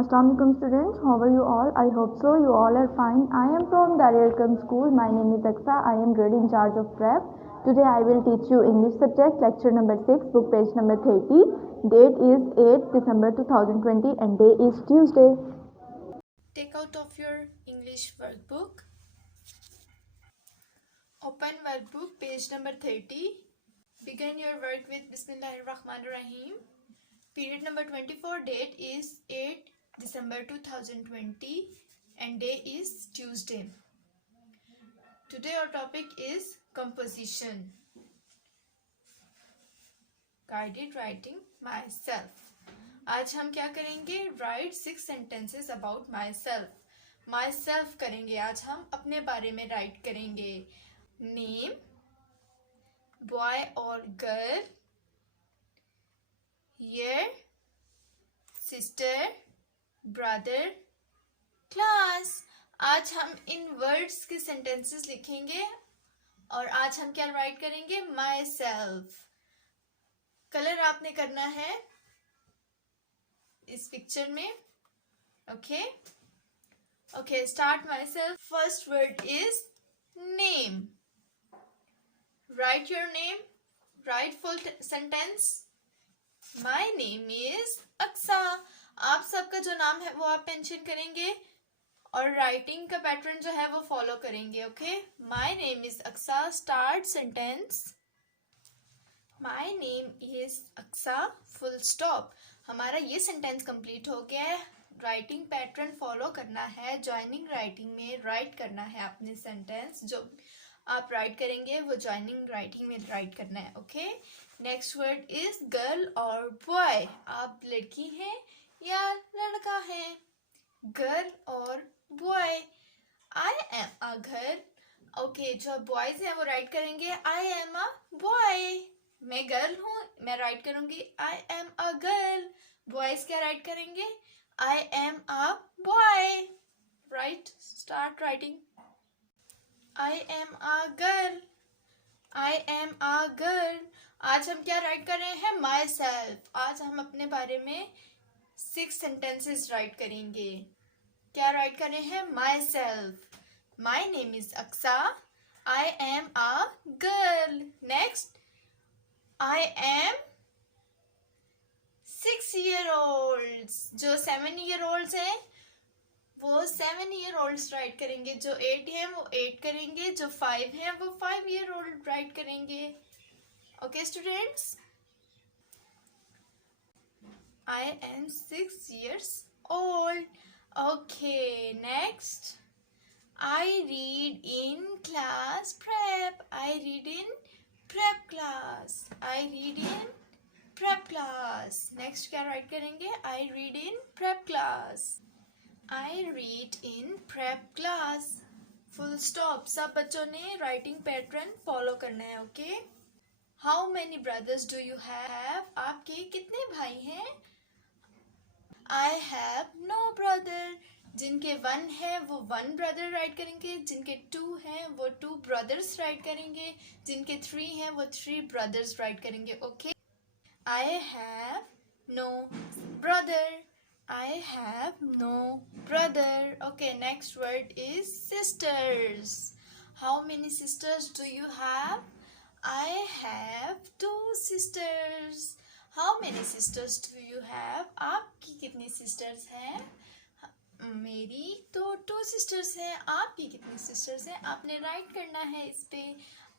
Assalamu alaikum students, how are you all? I hope so, you all are fine. I am from DAR-E-ARQAM school. My name is Aksa. I am grade in charge of prep. Today I will teach you English subject, lecture number 6, book page number 30. Date is 8 December 2020 and day is Tuesday. Take out of your English workbook. Open workbook, page number 30. Begin your work with Bismillahirrahmanirrahim. Period number 24, date is 8 December 2020 and day is Tuesday. Today our topic is composition. Guided writing myself. आज हम क्या करेंगे? Write 6 sentences about myself. Myself करेंगे आज हम, अपने बारे में write करेंगे. Name, boy or girl, year, sister, brother, class. आज हम इन वर्ड्स के सेंटेंसेस लिखेंगे और आज हम क्या राइट करेंगे? My self. कलर आपने करना है इस पिक्चर में. Okay, start my self. First word is name. Write your name. Write full sentence. My name is Aksa. आप सबका जो नाम है वो आप मेंशन करेंगे और राइटिंग का पैटर्न जो है वो फॉलो करेंगे. Okay, My name is Aksa. Start sentence. My name is Aksa. Full stop. हमारा ये सेंटेंस कंप्लीट हो गया है. राइटिंग पैटर्न फॉलो करना है. ज्वाइनिंग राइटिंग में राइट करना है अपने सेंटेंस. जो आप राइट करेंगे वो ज्वाइनिंग राइटिंग में राइट करना है. Okay, next word is girl और बॉय. आप लड़की हैं या लड़का है? गर्ल और boy. I am a girl. Okay, जो बॉयज हैं वो राइट करेंगे आई एम अ बॉय. मैं गर्ल हूँ, मैं राइट करूंगी I am a girl. Boys क्या राइट करेंगे? I am a boy. Right, start writing. I am a girl. I am a girl. आज हम क्या राइट कर रहे हैं? Myself. आज हम अपने बारे में 6 sentences राइट करेंगे. क्या राइट कर रहे हैं? Myself. My name is Aksa. I am a girl. Next. I am 6-year-olds. जो 7-year-olds हैं वो 7-year-olds राइट करेंगे. जो 8 हैं वो 8 करेंगे. जो 5 हैं वो 5-year-old राइट करेंगे. Okay students, I am 6 years old. Okay, next. I read in class prep. I read in prep class. I read in prep class. Next क्या राइट करेंगे? I read in prep class. I read in prep class. Full stop. सब बच्चों ने writing pattern follow करना है. Okay, how many brothers do you have? आपके कितने भाई हैं? I have no brother. जिनके 1 है वो 1 ब्रदर राइट करेंगे. जिनके 2 हैं वो 2 ब्रदर्स राइट करेंगे. जिनके 3 हैं वो 3 ब्रदर्स राइट करेंगे. Okay, I have no brother. I have no brother. Okay, next word is sisters. How many sisters do you have? I have 2 sisters. How many sisters do you have? आपकी कितनी sisters हैं? मेरी तो 2 sisters हैं. आपकी कितनी sisters हैं? आपने राइट करना है इस पे.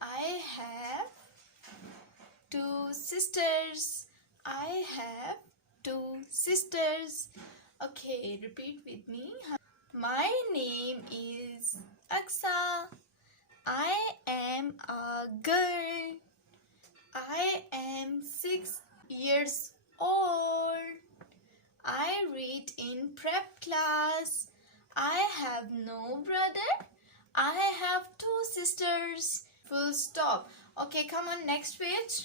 I have 2 sisters. I have 2 sisters. Okay, repeat with me. My name is Aksa. I am a girl. I am 6 years old. I read in prep class. I have no brother. I have 2 sisters. Full stop. Okay, come on, next page.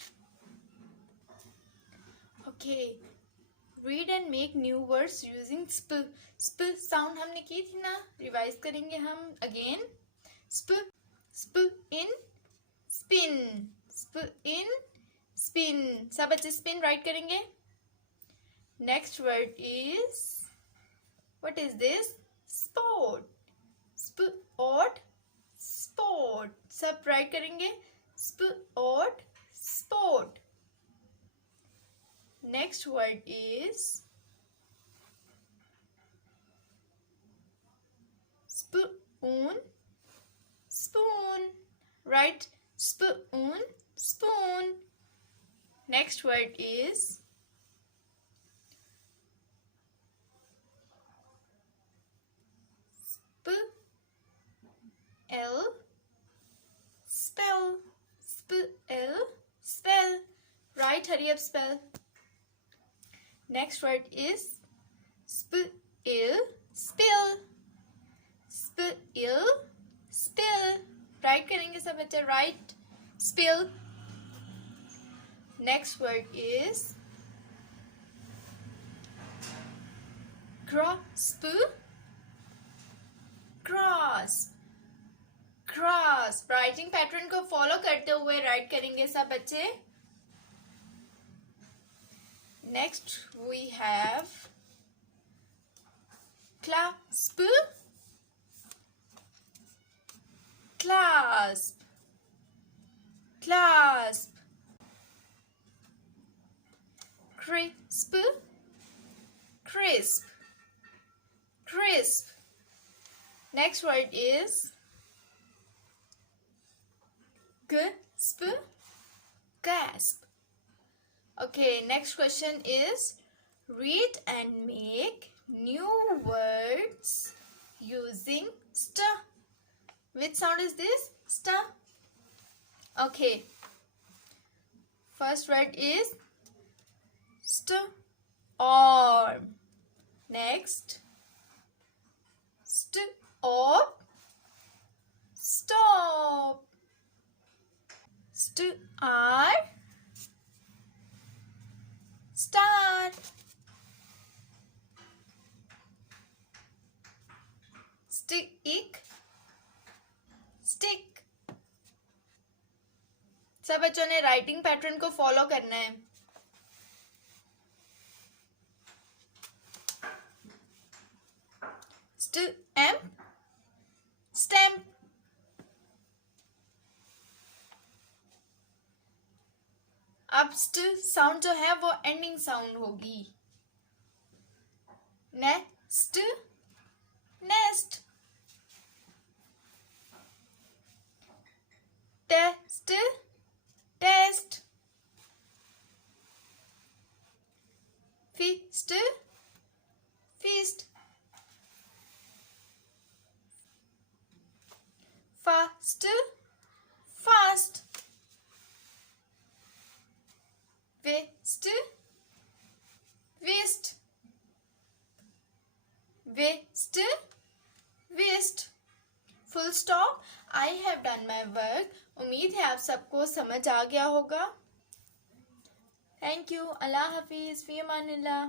Okay, read and make new words using sp. Sp sound हमने की थी ना, revise करेंगे हम again. Sp, sp in spin. Sp in spin. सब बच्चे spin right करेंगे. Next word is What is this? Sport. Sport. Sport. सब राइट करेंगे. Sport. Sport. Next word is spoon. Spoon. Right? Spoon. Spoon. Next word is spell. Spell. Spell. Spell. Right? Hurry up, spell. Next word is spill. Spill. Spill. Spill. Right करेंगे सब बच्चे. Right. Spill. Next word is grasp. Grasp. Grasp. Writing pattern को follow करते हुए write करेंगे सब बच्चे. Next we have clasp. Clasp. Clasp. Crisp. Crisp. Crisp. Next word is gasp. Gasp. Okay, next question is read and make new words using st. Which sound is this? St. Okay. First word is storm. Next, stop. Stop. Start. Start. Stick. Stick. सब बच्चों ने writing pattern को follow करना है. Stamp. Stamp. अब sound जो है वो एंडिंग साउंड होगी. Next. Nest. Test. Test. Feast. Feast. Fast. Fast. Waste. Waste. Waste. Waste. Full stop. I have done my work. उम्मीद है आप सबको समझ आ गया होगा. Thank you. Allah Hafiz. Fi amanillah.